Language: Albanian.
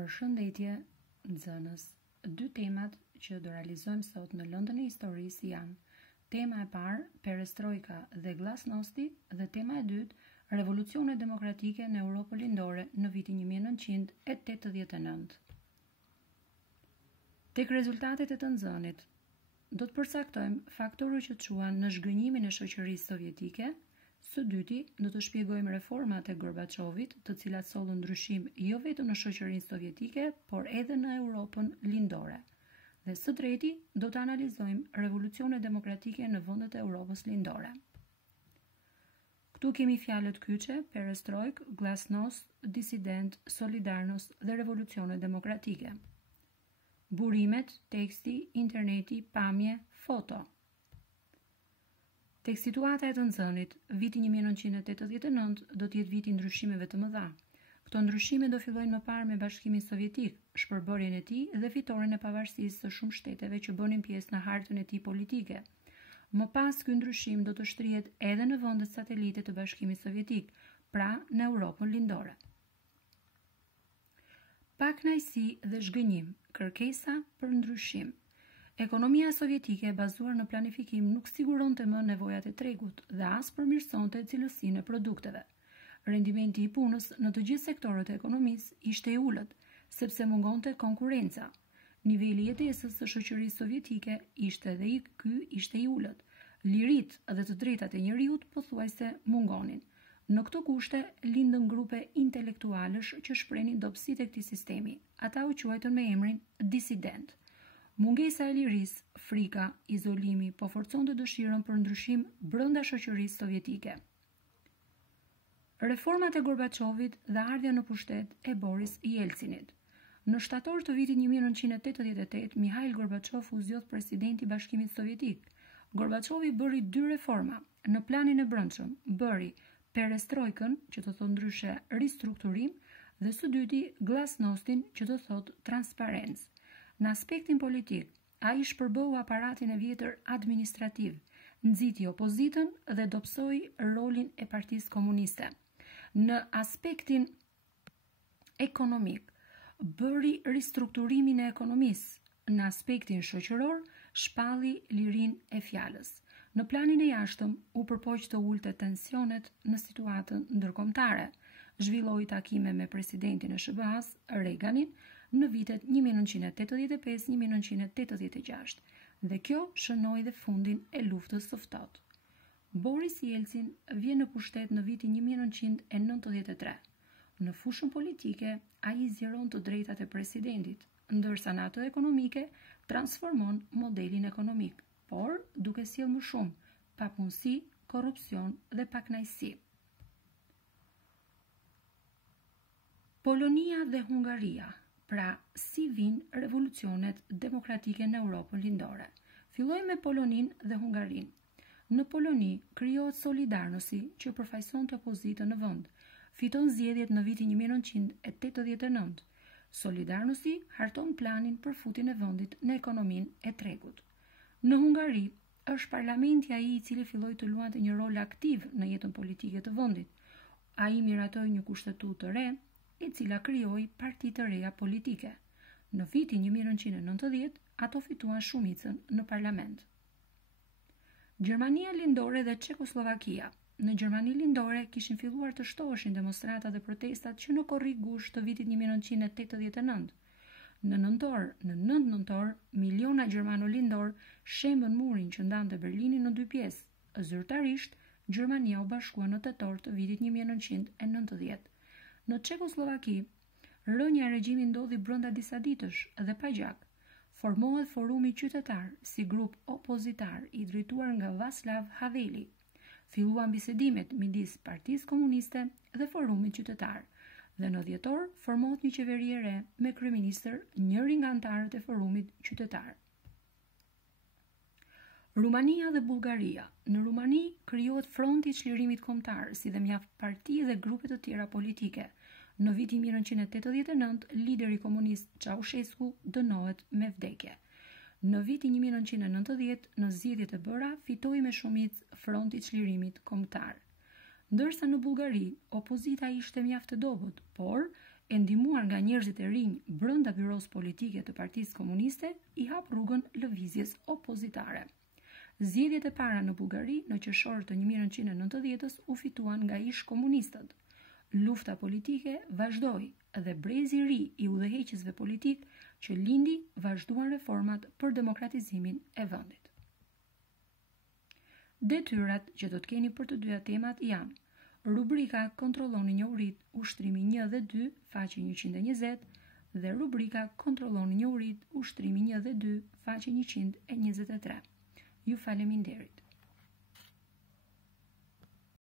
Përshëndetje, nxënës. Dy temat që do realizojmë sot në lëndën e historisë janë: tema e parë, perestrojka dhe glasnosti, dhe tema e dytë, revolucione demokratike në Europën lindore në vitin 1989. Tek rezultatet e të nxënit, do të përcaktojmë faktorët që çuan në zhgënjimin e shoqërisë sovjetike. Së dyti, do të shpjegojmë reformat e Gorbachevit, të cilat sollën ndryshim jo vetëm në shoqërinë sovjetike, por edhe në Europën lindore. Dhe së treti, do të analizojmë revolucionet demokratike në vendet e Europës lindore. Këtu kemi fjalët kyçe, perestrojk, glasnost, disident, solidarnost dhe revolucione demokratike. Burimet, teksti, interneti, pamje, foto. Tek situata e të nxënit, viti 1989 do të jetë viti ndryshimeve të mëdha. Këto ndryshime do fillojnë më parë me Bashkimin Sovjetik, shpërbërjen e tij dhe fitoren e pavarësisë së shumë shteteve që bënin pjesë në hartën e tij politike. Më pas, ky ndryshim do të shtrihet edhe në vendet satelite të Bashkimit Sovjetik, pra në Europën lindore. Pakënaqësi dhe zhgënjim, kërkesa për ndryshim. Ekonomia sovjetike e bazuar në planifikim nuk siguronte më nevojat e tregut dhe as përmirësonte cilësinë e produkteve. Rendimenti i punës në të gjithë sektorët e ekonomisë ishte i ulët, sepse mungonte konkurenca. Niveli i jetesës së shoqërisë sovjetike ishte i ulët. Liritë dhe të drejtat e njerëzit pothuajse mungonin. Në këto kushte lindën grupe intelektualësh që shprenin dobësitë e këtij sistemi. Ata u quajtën me emrin disident. Mungesa e lirisë, frika, izolimi po forconte dëshirën për ndryshim brenda shoqërisë sovjetike. Reformat e Gorbachevit dhe ardhja në pushtet e Boris Jelcinit. Në shtator të vitit 1988, Mikhail Gorbachev u zgjodh presidenti i Bashkimit Sovjetik. Gorbachevi bëri dy reforma. Në planin e brendshëm bëri perestrojkën, që do thotë ndryshe ristrukturim, dhe së dyti glasnostin, që do thotë transparencë. Në aspektin politik, ai shpërbeu aparatin e vjetër administrativ, nxiti opozitën dhe dobësoi rolin e Partisë Komuniste. Në aspektin ekonomik, bëri ristrukturimin e ekonomisë. Në aspektin shoqëror, shpalli lirinë e fjalës. Në planin e jashtëm, u përpoq të ulte tensionet në situatën ndërkombëtare. Zhvilloi takime me presidentin e SBA-s, Reaganin, në vitet 1985-1986, dhe kjo shënoi dhe fundin e luftës së ftohtë. Boris Jelcin vjen në pushtet në vitin 1993. Në fushën politike, ai zgjeron të drejtat e presidentit, ndërsa në ato ekonomike transformon modelin ekonomik, por duke sjellë më shumë papunësi, korrupsion dhe pakënaqësi. Polonia dhe Hungaria. Pra, si vinë revolucionet demokratike në Europën lindore. Fillojmë me Polonin dhe Hungarin. Në Poloni krijohet Solidarnosti që përfaqësonte opozitën në vend. Fiton zgjedhjet në vitin 1989. Solidarnosti harton planin për futjen e vendit në ekonominë e tregut. Në Hungari është parlamenti ai i cili filloi të luante një rol aktiv në jetën politike të vendit. Ai miratoi një kushtetutë të re, e cila krijoi parti të reja politike. Në vitin 1990, ato fituan shumicën në parlament. Gjermania lindore dhe Çekoslovakia. Në Gjermani lindore kishin filluar të shtoheshin demonstratat dhe protestat që në korrik gusht të vitit 1989. Në 9 nëntor, miliona gjermano lindor shembën murin që ndante Berlinin në dy pjesë. Zyrtarisht, Gjermania u bashkua në tetor të vitit 1990. Në Çekoslovaki, rënja e regjimit ndodhi brenda disa ditësh dhe pa gjak. Formohet Forumi Qytetar si grup opozitar i drejtuar nga Václav Haveli. Filluan bisedimet midis Partisë Komuniste dhe Forumit Qytetar. Dhe në dhjetor formohet një qeveri e re me kryeministër, njëri nga anëtarët e Forumit Qytetar. Rumania dhe Bullgaria. Në Rumani krijohet Fronti i Çlirimit Kombëtar, si dhe mjaft parti dhe grupe të tjera politike. Në vitin 1989, lideri komunist Ceausescu dënohet me vdekje. Në vitin 1990, në zgjedhjet e bëra, fitoi me shumicë Fronti i Çlirimit Kombëtar. Ndërsa në Bullgari, opozita ishte mjaft e dobët, por e ndihmuar nga njerëzit e rinj brenda byros politike të Partisë Komuniste, i hap rrugën lëvizjes opozitare. Zgjedhjet e para në Bullgari në qershor të 1990-s u fituan nga ish komunistët. Lufta politike vazhdoi dhe brezi i ri i udhëheqësve politik që lindi vazhduan reformat për demokratizimin e vendit. Detyrat që do të keni për të dyja temat janë: rubrika Kontrolloni njohurit, ushtrimi 1 dhe 2, faqe 120, dhe rubrika Kontrolloni njohurit, ushtrimi 1 dhe 2, faqe 123. Ju faleminderit.